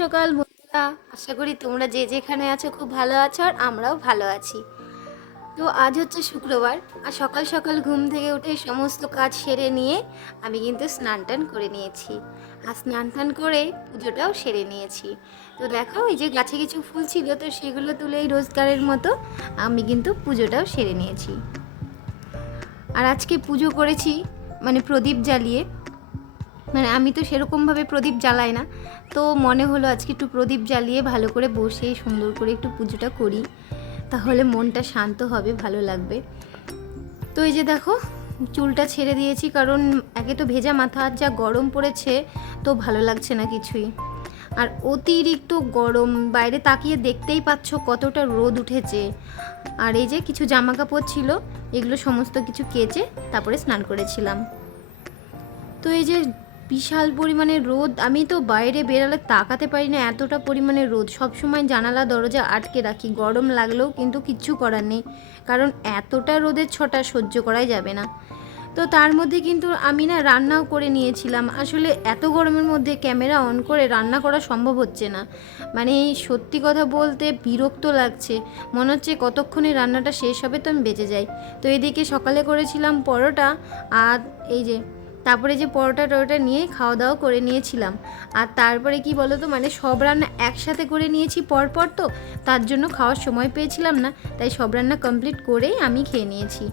সকাল বন্ধুরা, আশা করি তোমরা যে যেখানে আছো খুব ভালো আছো আর আমরাও ভালো আছি। তো আজ হচ্ছে শুক্রবার, আর সকাল সকাল ঘুম থেকে উঠে সমস্ত কাজ সেরে নিয়ে আমি কিন্তু স্নান টান করে নিয়েছি। আর স্নান টান করে পুজোটাও সেরে নিয়েছি। তো দেখো, এই যে গাছে কিছু ফুল ছিল, তো সেগুলো তুলে এই রোজগারের মতো আমি কিন্তু পুজোটাও সেরে নিয়েছি। আর আজকে পুজো করেছি মানে প্রদীপ জ্বালিয়ে। মানে আমি তো সেরকমভাবে প্রদীপ জ্বালাই না, তো মনে হলো আজকে একটু প্রদীপ জ্বালিয়ে ভালো করে বসে সুন্দর করে একটু পুজোটা করি, তাহলে মনটা শান্ত হবে, ভালো লাগবে। তো এই যে দেখো, চুলটা ছেড়ে দিয়েছি, কারণ একে তো ভেজা মাথা, আর যা গরম পড়েছে তো ভালো লাগছে না কিছুই। আর অতিরিক্ত গরম, বাইরে তাকিয়ে দেখতেই পাচ্ছ কতটা রোদ উঠেছে। আর এই যে কিছু জামা কাপড় ছিল, এগুলো সমস্ত কিছু কেচে তারপরে স্নান করেছিলাম। তো এই যে বিশাল পরিমাণে রোদ, আমি তো বাইরে বেরালে তাকাতে পারি না, এতটা পরিমাণে রোদ। সব সময় জানালা দরজা আটকে রাখি, গরম লাগলেও কিন্তু কিচ্ছু করার নেই, কারণ এতটা রোদের ছটা সহ্য করাই যাবে না। তো তার মধ্যে কিন্তু আমি না রান্নাও করে নিয়েছিলাম। আসলে এত গরমের মধ্যে ক্যামেরা অন করে রান্না করা সম্ভব হচ্ছে না। মানে সত্যি কথা বলতে বিরক্ত লাগছে, মনে হচ্ছে কতক্ষণে রান্নাটা শেষ হবে তো আমি বেঁচে যাই। তো এদিকে সকালে করেছিলাম পরোটা, আর এই যে তারপরে যে পরোটা টরোটা নিয়ে খাওয়া দাওয়া করে নিয়েছিলাম। আর তারপরে কি বলো তো, মানে সব রান্না একসাথে করে নিয়েছি পরপর, তো তার জন্য খাওয়ার সময় পেয়েছিলাম না, তাই সব রান্না কমপ্লিট করেই আমি খেয়ে নিয়েছি।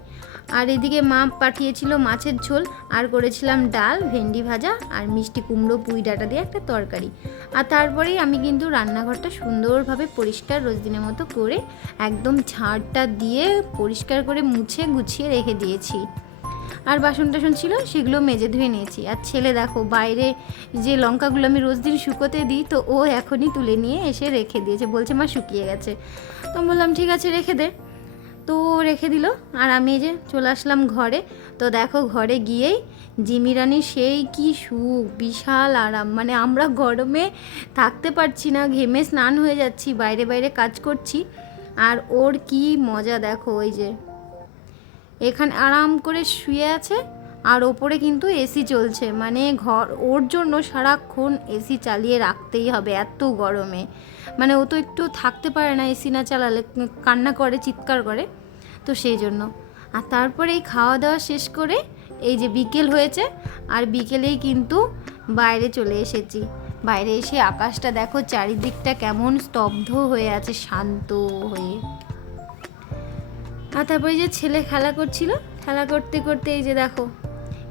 আর এদিকে মা পাঠিয়েছিল মাছের ঝোল, আর করেছিলাম ডাল, ভেন্ডি ভাজা, আর মিষ্টি কুমড়ো পুঁই ডাঁটা দিয়ে একটা তরকারি। আর তারপরেই আমি কিন্তু রান্নাঘরটা সুন্দরভাবে পরিষ্কার রোজ দিনের মতো করে একদম ঝাড়টা দিয়ে পরিষ্কার করে মুছে গুছিয়ে রেখে দিয়েছি। আর বাসন টাসন ছিল সেগুলো মেজে ধুয়ে নিয়েছি। আর ছেলে দেখো, বাইরে যে লঙ্কাগুলো আমি রোজ দিন শুকোতে দিই, তো ও এখনই তুলে নিয়ে এসে রেখে দিয়েছে, বলছে মা শুকিয়ে গেছে। তো বললাম ঠিক আছে রেখে দে, তো রেখে দিল। আর আমি যে চলে আসলাম ঘরে। তো দেখো, ঘরে গিয়েই জিমি রানীর সেই কি সুখ, বিশাল আরাম। মানে আমরা গরমে থাকতে পারছি না, ঘেমে স্নান হয়ে যাচ্ছি, বাইরে বাইরে কাজ করছি, আর ওর কি মজা দেখো। ওই যে এখানে আরাম করে শুয়ে আছে, আর ওপরে কিন্তু এসি চলছে। মানে ঘর ওর জন্য সারাক্ষণ এসি চালিয়ে রাখতেই হবে এত গরমে। মানে ও তো একটু থাকতে পারে না এসি না চালালে, কান্না করে, চিৎকার করে, তো সেই জন্য। আর তারপরে এই খাওয়া দাওয়া শেষ করে এই যে বিকেল হয়েছে, আর বিকেলেই কিন্তু বাইরে চলে এসেছি। বাইরে এসে আকাশটা দেখো, চারিদিকটা কেমন স্তব্ধ হয়ে আছে, শান্ত হয়ে। আর তারপরে যে ছেলে খেলা করছিল, খেলা করতে করতে এই যে দেখো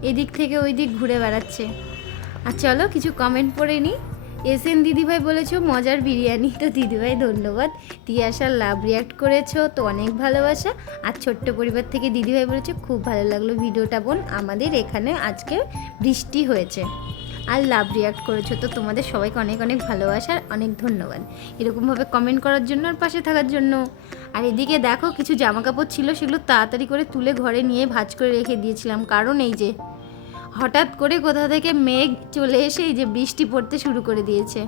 এদিক থেকে ওই দিক ঘুরে বেড়াচ্ছে। আর চলো কিছু কমেন্ট পড়ে নিই। এসএন দিদিভাই বলেছো মজার বিরিয়ানি, তো দিদিভাই ধন্যবাদ। তিয়াশার লাভ রিয়াক্ট করেছো, তো অনেক ভালোবাসা। আর ছোট্ট পরিবার থেকে দিদিভাই বলেছো খুব ভালো লাগলো ভিডিওটা বোন, আমাদের এখানে আজকে বৃষ্টি হয়েছে। আর লাভ রিয়াক্ট করেছো, তো তোমাদের সবাইকে অনেক অনেক ভালোবাসা আর অনেক ধন্যবাদ এরকমভাবে কমেন্ট করার জন্য আর পাশে থাকার জন্য। আর এদিকে দেখো কিছু জামা কাপড় ছিল, সেগুলো তাড়াতাড়ি করে তুলে ঘরে নিয়ে ভাঁজ করে রেখে দিয়েছিলাম, কারণ এই যে হঠাৎ করে কোথা থেকে মেঘ চলে এসে এই যে বৃষ্টি পড়তে শুরু করে দিয়েছে।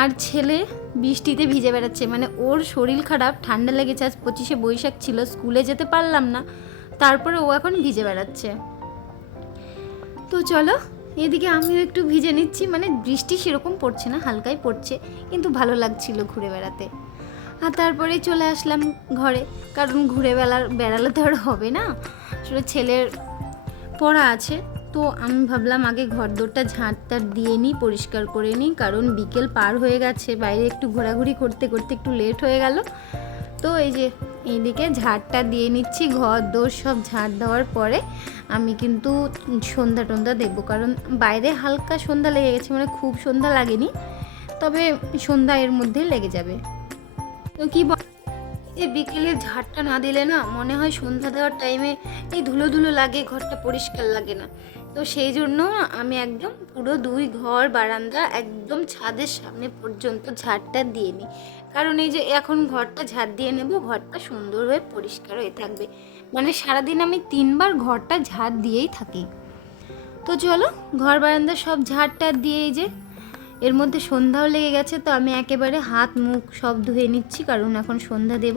আর ছেলে বৃষ্টিতে ভিজে বেড়াচ্ছে, মানে ওর শরীর খারাপ, ঠান্ডা লেগেছে। আজ 25শে বৈশাখ ছিল, স্কুলে যেতে পারলাম না, তারপরে ও এখন ভিজে বেড়াচ্ছে। তো চলো, এদিকে আমিও একটু ভিজে নিচ্ছি। মানে বৃষ্টি সেরকম পড়ছে না, হালকাই পড়ছে, কিন্তু ভালো লাগছিল ঘুরে বেড়াতে। আর তারপরেই চলে আসলাম ঘরে, কারণ ঘুরে বেড়ালে তো আর হবে না, আসলে ছেলের পড়া আছে। তো আমি ভাবলাম আগে ঘর দোরটা ঝাঁটটা দিয়ে নিই, পরিষ্কার করে নিই, কারণ বিকেল পার হয়ে গেছে, বাইরে একটু ঘোরাঘুরি করতে করতে একটু লেট হয়ে গেল। তো এই যে এইদিকে ঝাঁটটা দিয়ে নিচ্ছি, ঘর দোর সব ঝাঁট দেওয়ার পরে আমি কিন্তু সন্ধ্যা টন্ধা দেবো, কারণ বাইরে হালকা সন্ধ্যা লেগে গেছে, মানে খুব সন্ধ্যা লাগেনি, তবে সন্ধ্যা এর মধ্যেই লেগে যাবে। তো কি এই বিকেলে ঝাড়টা না দিলে না মনে হয় সন্ধ্যা দেওয়ার টাইমে এই ধুলো ধুলো লাগে, ঘরটা পরিষ্কার লাগে না। তো সেই জন্য আমি একদম পুরো দুই ঘর বারান্দা একদম ছাদের সামনে পর্যন্ত ঝাড়টা দিয়ে নিই, কারণ এই যে এখন ঘরটা ঝাড় দিয়ে নেব, ঘরটা সুন্দর হয়ে পরিষ্কার হয়ে থাকবে। মানে সারাদিন আমি 3বার ঘরটা ঝাড় দিয়েই থাকি। তো চলো ঘর বারান্দা সব ঝাড়টা দিয়ে এই যে এর মধ্যে সন্ধ্যাও লেগে গেছে, তো আমি একেবারে হাত মুখ সব ধুয়ে নিচ্ছি, কারণ এখন সন্ধ্যা দেব।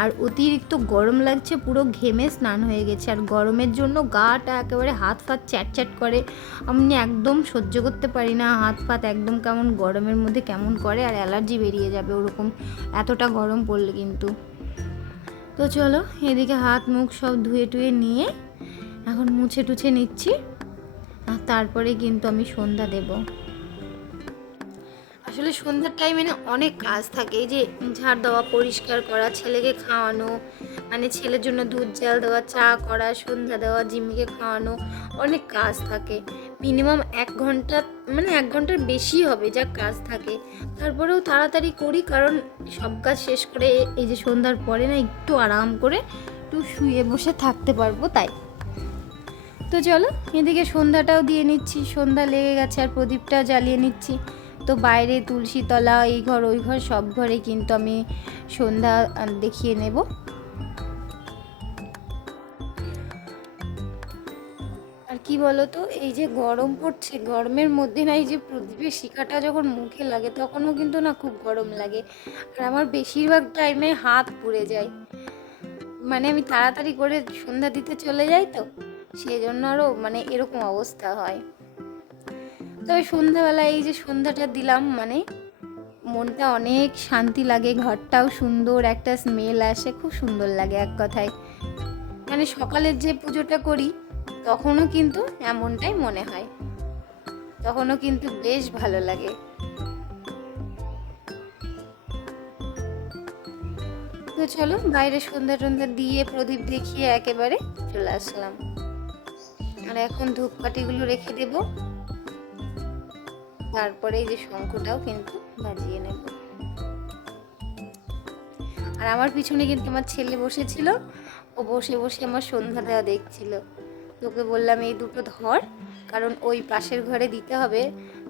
আর অতিরিক্ত গরম লাগছে, পুরো ঘেমে স্নান হয়ে গেছে, আর গরমের জন্য গাটা একেবারে হাত ফাত চ্যাট করে। আমি একদম সহ্য করতে পারি না, হাত ফাত একদম কেমন গরমের মধ্যে কেমন করে, আর অ্যালার্জি বেরিয়ে যাবে ওরকম এতটা গরম পড়লে কিন্তু। তো চলো, এদিকে হাত মুখ সব ধুয়ে টুয়ে নিয়ে এখন মুছে টুছে নিচ্ছি, আর তারপরে কিন্তু আমি সন্ধ্যা দেব। আসলে সন্ধ্যার টাইমে না অনেক কাজ থাকে, এই যে ঝাড় দেওয়া, পরিষ্কার করা, ছেলেকে খাওয়ানো, মানে ছেলের জন্য দুধ জাল দেওয়া, চা করা, সন্ধ্যা দেওয়া, জিম্মিকে খাওয়ানো, অনেক কাজ থাকে। মিনিমাম 1 ঘন্টা, মানে 1 ঘন্টার বেশি হবে যা কাজ থাকে। তারপরেও তাড়াতাড়ি করি, কারণ সব কাজ শেষ করে এই যে সন্ধ্যার পরে না একটু আরাম করে একটু শুয়ে বসে থাকতে পারবো, তাই। তো চলো, এদিকে সন্ধ্যাটাও দিয়ে নিচ্ছি, সন্ধ্যা লেগে গেছে, আর প্রদীপটাও জ্বালিয়ে নিচ্ছি। তো বাইরে তুলসী তলা, এই ঘর ওই ঘর সব ঘরে কিন্তু আমি সন্ধ্যা দেখিয়ে নেব। আর কি বলো তো, এই যে গরম পড়ছে, গরমের মধ্যে না এই যে প্রদীপের শিখাটা যখন মুখে লাগে তখনও কিন্তু না খুব গরম লাগে, আর আমার বেশিরভাগ টাইমে হাত পুড়ে যায়, মানে আমি তাড়াতাড়ি করে সন্ধ্যা দিতে চলে যাই, তো সেই জন্য আরও মানে এরকম অবস্থা হয়। তবে সন্ধ্যাবেলায় এই যে সন্ধ্যাটা দিলাম, মানে মনটা অনেক শান্তি লাগে, ঘরটাও সুন্দর, একটা স্মেল আসে, খুব সুন্দর লাগে এক কথায়। মানে সকালের যে পুজোটা করি তখনও কিন্তু এমনটাই মনে হয়, তখনও কিন্তু বেশ ভালো লাগে। তো চলো, বাইরে সন্ধ্যা টন্ধ্যা দিয়ে প্রদীপ দেখিয়ে একেবারে চলে আসলাম। আর এখন ধূপকাঠিগুলো রেখে দেব, তারপরে এই যে শঙ্খটাও কিন্তু বাজিয়ে নেব। আর আমার পিছনে কিন্তু আমার ছেলে বসেছিল, ও বসে বসে আমার সন্ধ্যা দেওয়া দেখছিল। তোকে বললাম এই দুটো ধর, কারণ ওই পাশের ঘরে দিতে হবে,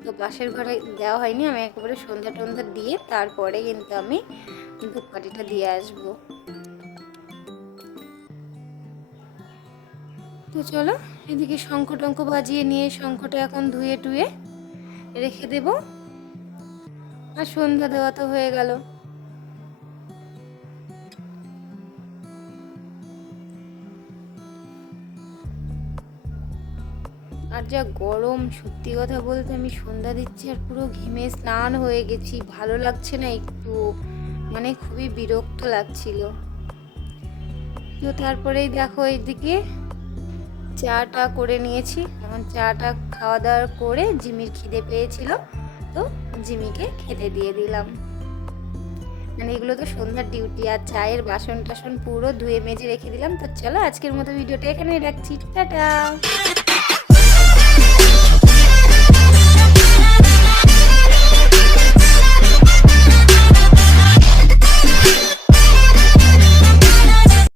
তো পাশের ঘরে দেওয়া হয়নি, আমি একেবারে সন্ধ্যা টন্ধ্যা দিয়ে তারপরে কিন্তু আমি ধূপকাঠিটা দিয়ে আসবো। তো চলো, এদিকে শঙ্খ টঙ্খ বাজিয়ে নিয়ে শঙ্খটা এখন ধুয়ে টুয়ে রেখে দেব, আর সন্ধ্যা দেওয়া তো হয়ে গেল। আর যা গরম, সত্যি কথা বলতে আমি সন্ধ্যা দিচ্ছি আর পুরো ঘেমে স্নান হয়ে গেছি, ভালো লাগছে না একটু, মানে খুবই বিরক্ত লাগছিল। তো তারপরেই দেখো এইদিকে চাটা করে নিয়েছি, এখন চাটা খাওয়া দাওয়া করে জিমির খিদে পেয়েছিল, তো জিমিকে খেতে দিয়ে দিলাম। মানে এগুলো তো সন্ধ্যার ডিউটি, আর চায়ের বাসন টাসন পুরো ধুয়ে মেজে রেখে দিলাম। তো চলো, আজকের মতো ভিডিওটা এখানেই রাখছি, টাটা।